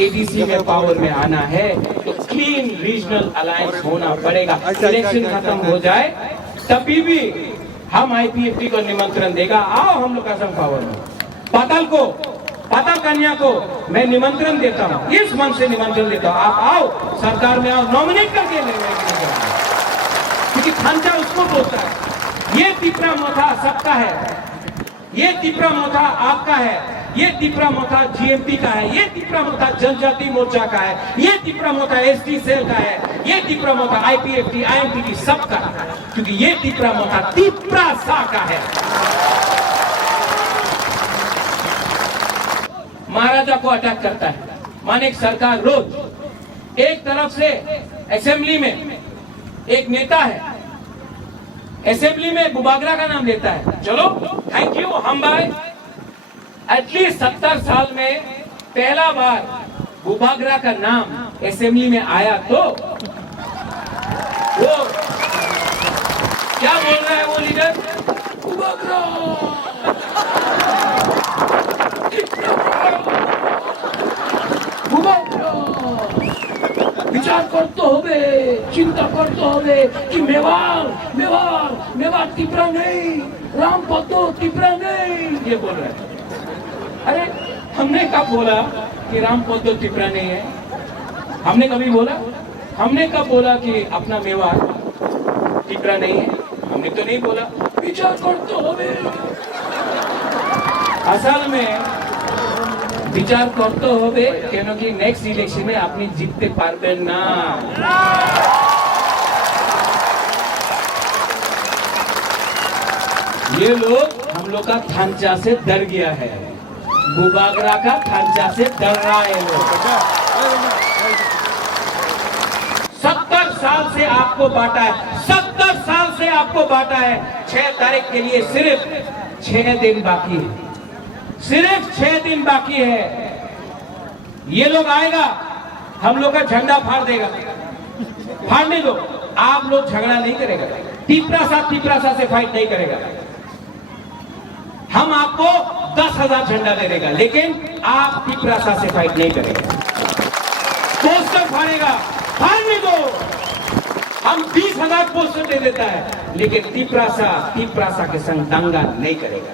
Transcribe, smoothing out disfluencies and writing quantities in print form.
ADC में power में आना है तो क्लीन रीजनल अलायंस होना पड़ेगा। इलेक्शन खत्म हो जाए तभी भी हम आईपीएफटी को निमंत्रण देगा, आओ हम लोग असम पावर में। पाताल कन्या को मैं निमंत्रण देता हूँ, इस मन से निमंत्रण देता हूँ, आप आओ सरकार में आओ, नॉमिनेट करके क्योंकि खांचा उसको बोलता है। ये तिपरा मोथा सबका है, ये तिपरा मोथा आपका है, ये तिपरा मोथा जीएमपी का है, ये तिपरा मोथा जनजाति मोर्चा का है, ये तिपरा मोथा एसटी सेल का है, ये तिपरा मोथा आईपीएफटी आईएमपी सबका, क्योंकि ये तिपरा मोथा तिपरा सा का है। महाराजा को अटैक करता है, माने सरकार रोज एक तरफ से असेंबली में एक नेता है, असेंबली में बुबागरा का नाम लेता है। चलो थैंक यू, हम भाई एटलीस्ट 70 साल में पहला बार बुबागरा का नाम असेंबली में आया तो वो क्या बोल रहा है वो लीडर, बुबागरा विचार करते होवे, चिंता करते होवे कि मेवाड़ तिपरा नहीं, राम पद्दो तिपरा नहीं, ये बोल रहे हैं। अरे हमने कब बोला कि राम पद्दो तिपरा नहीं है? हमने कभी बोला? हमने कब बोला कि अपना मेवाड़ तिपरा नहीं है? हमने तो नहीं बोला। विचार करते होवे, असल में विचार करते होवे क्योंकि नेक्स्ट इलेक्शन में अपनी जीतते पारबें ना। ये लोग हम लोग का खांचा से डर गया है, बुबागरा का खांचा से डर रहा है लोग। 70 साल से आपको बांटा है, 70 साल से आपको बांटा है। 6 तारीख के लिए सिर्फ 6 दिन बाकी है, सिर्फ 6 दिन बाकी है। ये लोग आएगा, हम लोग का झंडा फाड़ देगा, फाड़ने दो, आप लोग झगड़ा नहीं करेगा, तिपरा सा से फाइट नहीं करेगा। हम आपको 10,000 झंडा दे देगा, लेकिन आप तिपरा सा से फाइट नहीं करेगा। पोस्टर फाड़ेगा, फाड़ने दो, हम 20,000 पोस्टर दे देता है, लेकिन तिपरा सा के संग दंगा नहीं करेगा।